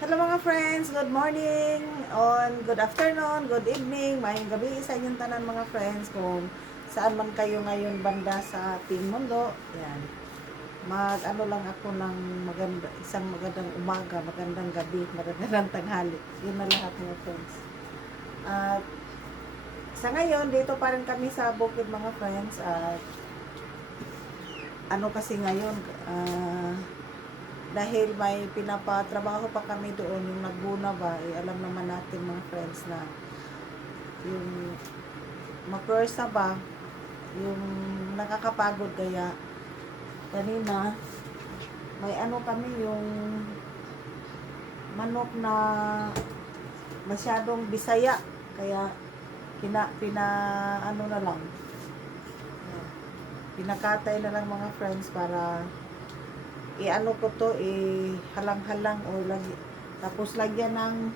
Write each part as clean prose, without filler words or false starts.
Hello mga friends, good morning, good afternoon, good evening, mayong gabi sa inyong tanan mga friends kung saan man kayo ngayon banda sa ating mundo. Yan. Mag-ano lang ako ng isang magandang umaga, magandang gabi, magandang tanghali. Yun na lahat mga friends. At sa ngayon, dito pa rin kami sa bukid mga friends. At ano kasi ngayon, dahil may pinapatrabaho pa kami doon, yung nagbuna ba, alam naman natin mga friends na yung mapwersa ba, yung nakakapagod. Kaya kanina may ano kami, yung manok na masyadong bisaya, kaya ano na lang, pinakatay na lang mga friends para i-ano ko to, halang-halang o lagi, tapos lagyan ng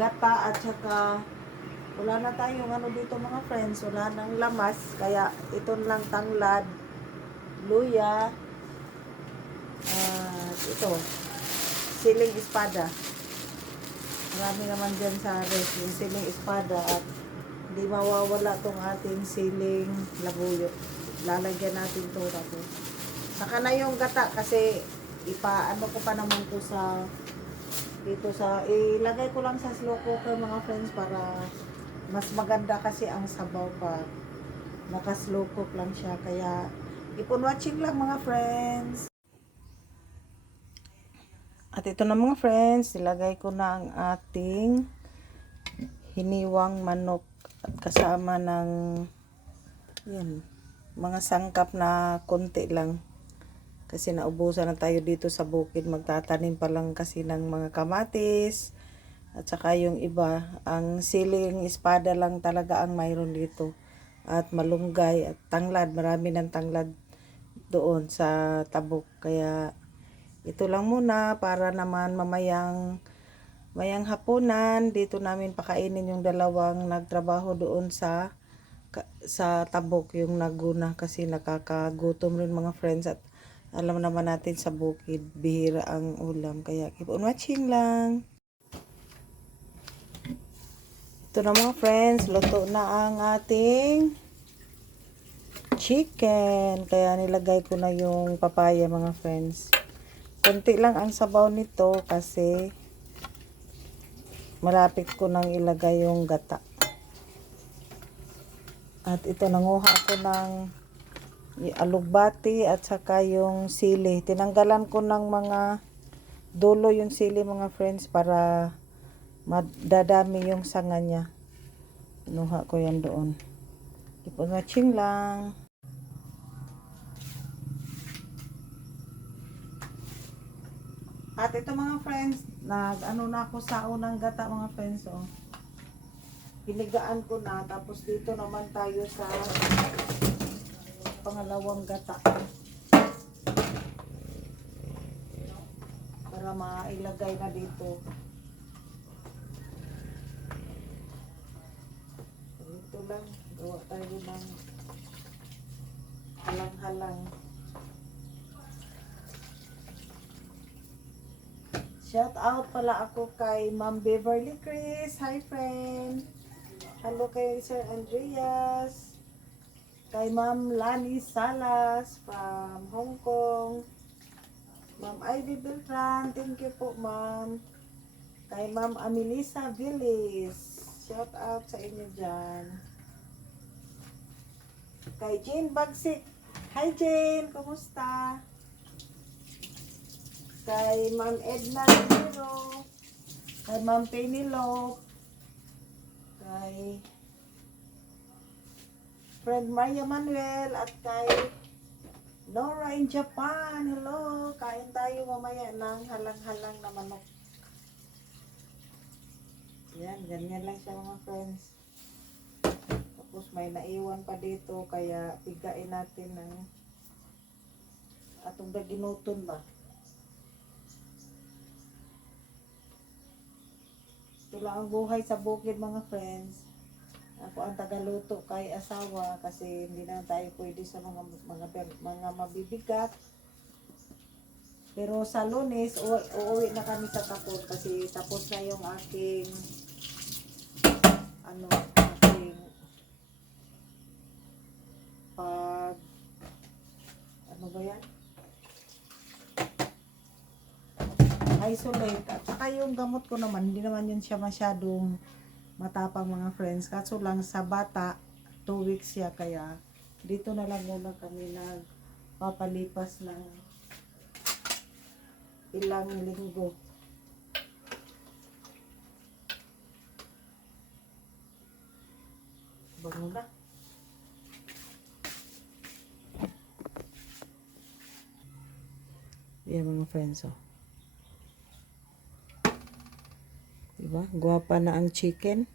gata at saka wala na tayong ano dito mga friends, wala nang lamas, kaya ito lang tanglad, luya, at ito siling espada. Marami naman dyan sa ref yung siling espada, at hindi mawawala tong ating siling labuyo. Lalagyan natin to, tapos saka na yung gata, kasi ipaano ko pa naman to sa dito sa ilagay ko lang sa slow cooker mga friends, para mas maganda kasi ang sabaw pa naka slow cook lang siya. Kaya ipon watching lang mga friends. At ito na mga friends, ilagay ko na ang ating hiniwang manok at kasama ng yan, mga sangkap na konti lang. Kasi naubusan na tayo dito sa bukid. Magtatanim pa lang kasi ng mga kamatis. At saka yung iba, ang siling espada lang talaga ang mayroon dito. At malunggay at tanglad. Marami ng tanglad doon sa tabok. Kaya ito lang muna, para naman mayang hapunan. Dito namin pakainin yung dalawang nagtrabaho doon sa tabok, yung naguna, kasi nakakagutom rin mga friends. At alam naman natin sa bukid, bihira ang ulam. Kaya keep on watching lang. Ito na mga friends, luto na ang ating chicken. Kaya nilagay ko na yung papaya mga friends. Kunti lang ang sabaw nito kasi malapit ko nang ilagay yung gata. At ito, nanguha ko ng alugbati at saka yung sili. Tinanggalan ko ng mga dulo yung sili mga friends, para madadami yung sanga niya. Kinuha ko yan doon. Keep on watching lang. At ito mga friends, ano na ako sa unang gata mga friends. Oh. Hinigaan ko na, tapos dito naman tayo sa pangalawang gata. Para mailagay na dito. Dito lang, gawa tayo ng halang-halang. Shout out pala ako kay Ma'am Beverly Chris. Hi friend. Hello kay Sir Andreas. Kay Ma'am Lani Salas from Hong Kong. Ma'am Ivy Beltran. Thank you po ma'am. Kay Ma'am Amelisa Villis. Shout out sa inyo dyan. Kay Jane Bagsik. Hi Jane, kumusta? Kay Ma'am Edna Romero, kay Ma'am Penelope, kay friend Maria Manuel, at kay Nora in Japan. Hello, kain tayo mamaya ng halang-halang na manok. Yan, ganyan lang siya mga friends. Tapos may naiwan pa dito, kaya pigain natin ng atong ginuton ba. Ito lang ang buhay sa bukid mga friends. Ako ang tagaluto kay asawa, kasi hindi na tayo pwede sa mga mabibigat. Pero sa Lunes, uuwi na kami sa Tapon kasi tapos na yung aking aking pag ano ba yan? Isolate. At saka yung gamot ko naman, hindi naman yun siya masyadong matapang mga friends. Kaso lang sa bata, 2 weeks siya kaya dito na lang muna kami nagpapalipas ng ilang linggo. Bango na. Yan mga friends, oh. Diba? Guwapa na ang chicken.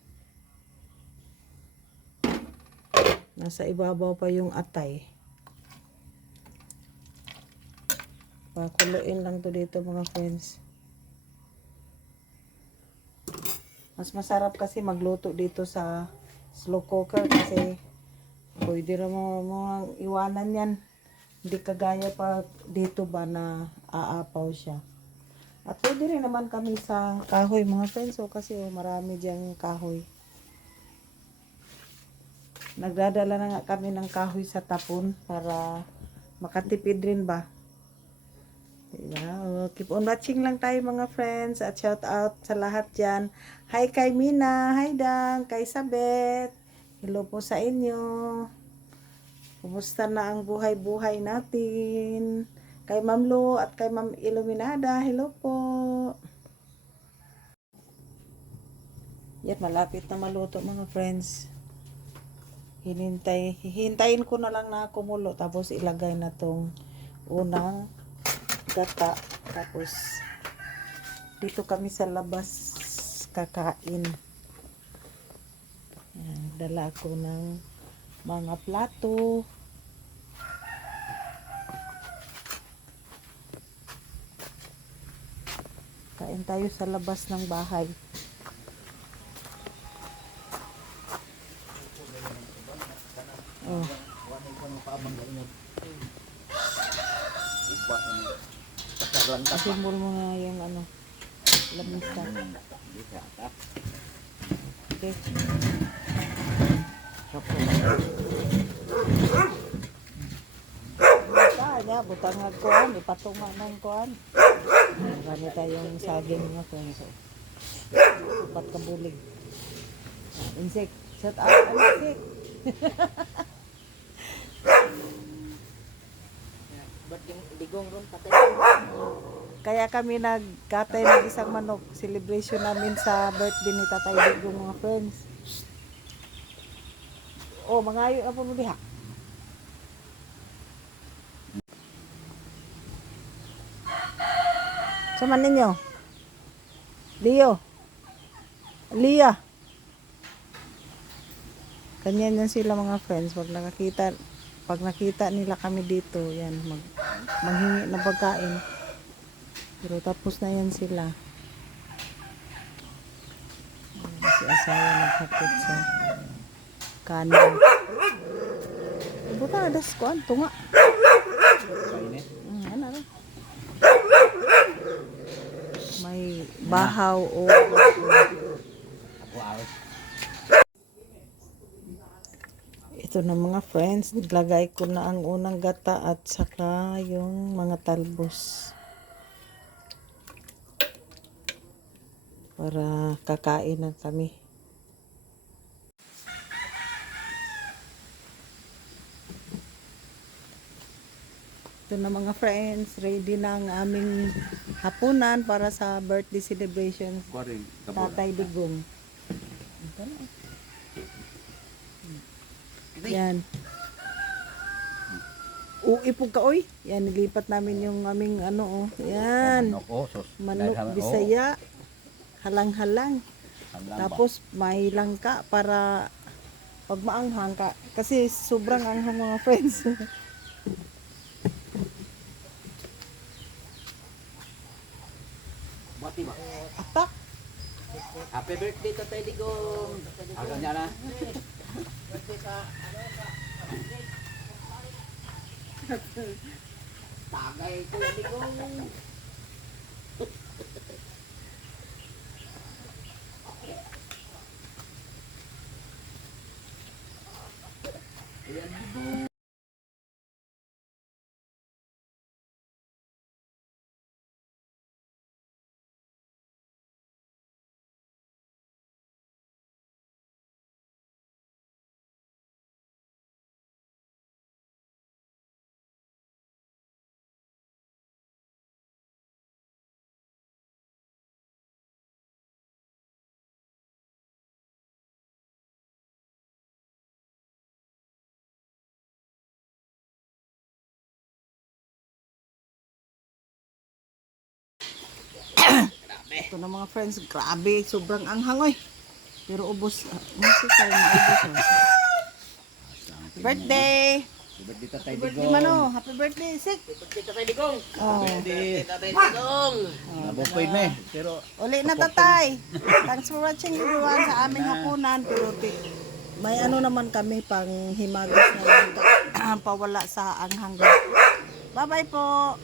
Nasa ibabaw pa yung atay. Pakuluin lang to dito mga friends. Mas masarap kasi magluto dito sa slow cooker kasi pwede rin mo iwanan yan. Hindi kagaya pa dito ba na aapaw siya. At pwede rin naman kami sa kahoy mga friends. So, kasi marami diyang kahoy. Nagdadala na nga kami ng kahoy sa Tapon para makatipid rin ba. Diba? Keep on watching lang tayo mga friends. At shout out sa lahat dyan. Hi kay Mina. Hi Dang. Kay Sabet. Hello po sa inyo. Kumusta na ang buhay-buhay natin? Kay Ma'am Lo at kay Ma'am Iluminada. Hello po. Yan, malapit na maluto mga friends. Hihintayin ko na lang na kumulo. Tapos ilagay na tong unang gata. Tapos dito kami sa labas kakain. Yan, dala ko ng mga plato. Kain tayo sa labas ng bahay. Oh. Asimbol mo nga yung lamisa. Okay. Butang nga kuhan, ipatunga ng kuhan. Ganito yung saging nga kuhan. Upat kabulig. Insect. Shout out ang insect. Ba't yung digong ron patay? Kaya kami nagkatay ng isang manok. Celebration namin sa birthday ni Tatay Digong mga friends. Oh, mangayo na po mo diha. Saman ninyo? Leo? Lia? Ganyan yan sila mga friends. Pag nakita nila kami dito, yan, manghingi ng pagkain. Pero tapos na yan sila. Si asawa naghatid sa kanin. Buta, das ko, tunga. Ano rin? May bahaw o ito na mga friends, naglagay ko na ang unang gata at saka yung mga talbos para kakain na kami. Ito na mga friends, ready na ang aming hapunan para sa birthday celebration Tatay Digong. Ito na. Yan. Ipog ka oy. Yan, nilipat namin yung aming Yan. Manok Bisaya. Halang-halang. Tapos may langka para pag maanghang ka. Kasi sobrang anghang mga friends. Bati ba? Atak. Happy birthday Tatay Digong. Agaw niya na. Birthday sa Tagay Kuya Digong. Ito na mga friends, grabe, sobrang anghang oy. Pero ubos, kasi tayo maubos. Birthday! Happy birthday Tatay Birthday Digong. Mano, happy birthday, Sik! Tatay Digong. Oh. Birthday. Tatay Digong. Nabukoy me. Pero Uli na tatay. Thanks for watching everyone sa aming hapunan. Pero may ano naman kami pang himagos na lang pawala sa anghang. Bye bye po.